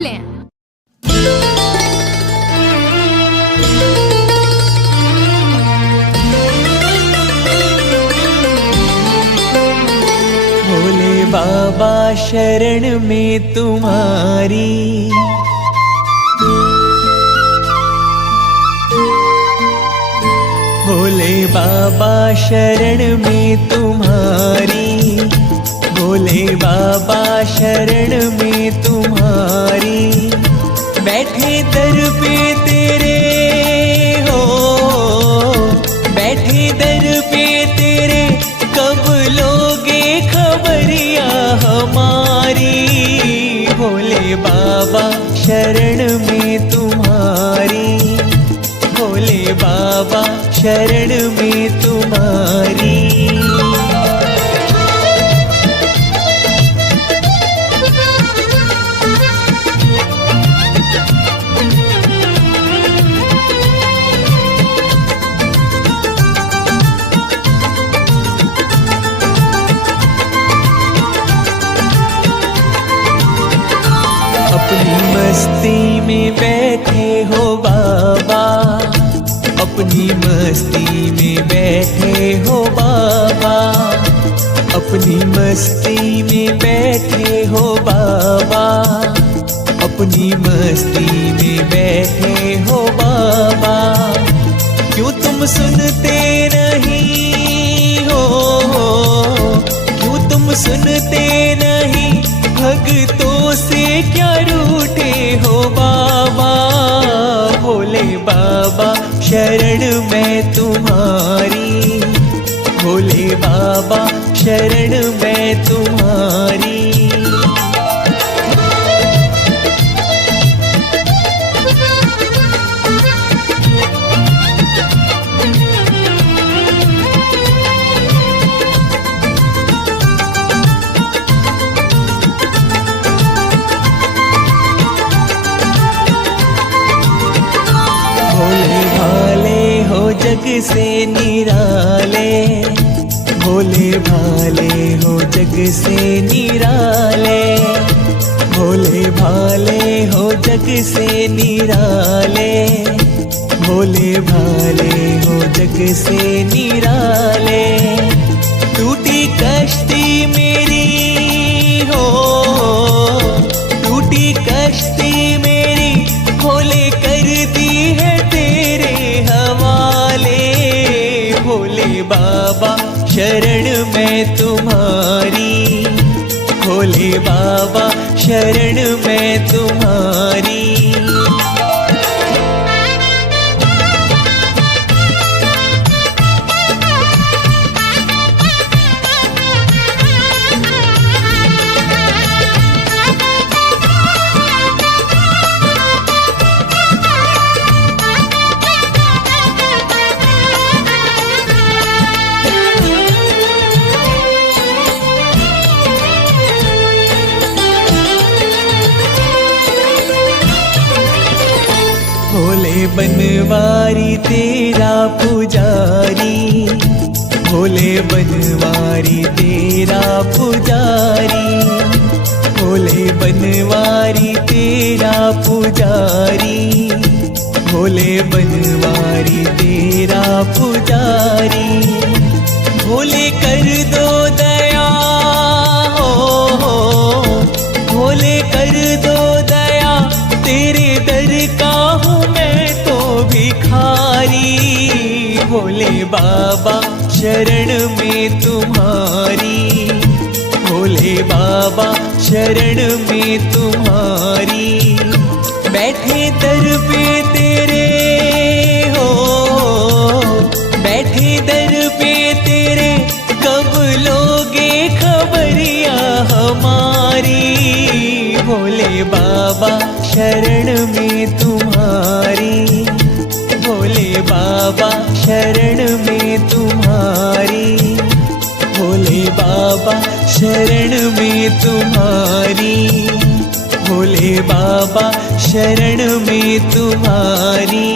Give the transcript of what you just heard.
लें। भोले बाबा शरण में तुम्हारी, भोले बाबा शरण में तुम्हारी, भोले बाबा शरण में तुम्हारी। बैठे दर पे तेरे हो, बैठे दर पे तेरे, कब लोगे खबरिया हमारी। भोले बाबा शरण में तुम्हारी, भोले बाबा शरण में तुम्हारी। अपनी मस्ती में बैठे हो बाबा, अपनी मस्ती में बैठे हो बाबा, अपनी मस्ती में बैठे हो बाबा, अपनी मस्ती में बैठे हो बाबा। क्यों तुम सुनते नहीं हो, क्यों तुम सुनते नहीं, भक्तों से क्या रूठे हो बाबा। भोले बाबा शरण में तुम्हारी, भोले बाबा शरण में तुम्हारी। भोले भाले हो जग से निराले, भोले भाले हो जग से निराले, भोले भाले हो जग से निराले, भोले भाले हो जग से निराले। टूटी कश्ती मेरी हो, टूटी कश्ती मेरी, भोले कर दी है तेरे हवाले। भोले बाबा शरण में तुम्हारी, भोले बाबा शरण में तुम्हारी। भोले बनवारी तेरा पुजारी, भोले बनवारी तेरा पुजारी, भोले बनवारी तेरा पुजारी, भोले बनवारी तेरा पुजारी। भोले कर दो दया हो, भोले कर दो दया, तेरे दर का हूँ मैं तो भिखारी। भोले बाबा शरण में तुम्हारी, भोले बाबा शरण में तुम्हारी। बैठे दर पे तेरे हो, बैठे दर पे तेरे, कब लोगे खबरिया हमारी। भोले बाबा शरण में तुम्हारी, भोले बाबा शरण में तुम्हारी, भोले बाबा शरण में तुम्हारी, भोले बाबा शरण में तुम्हारी।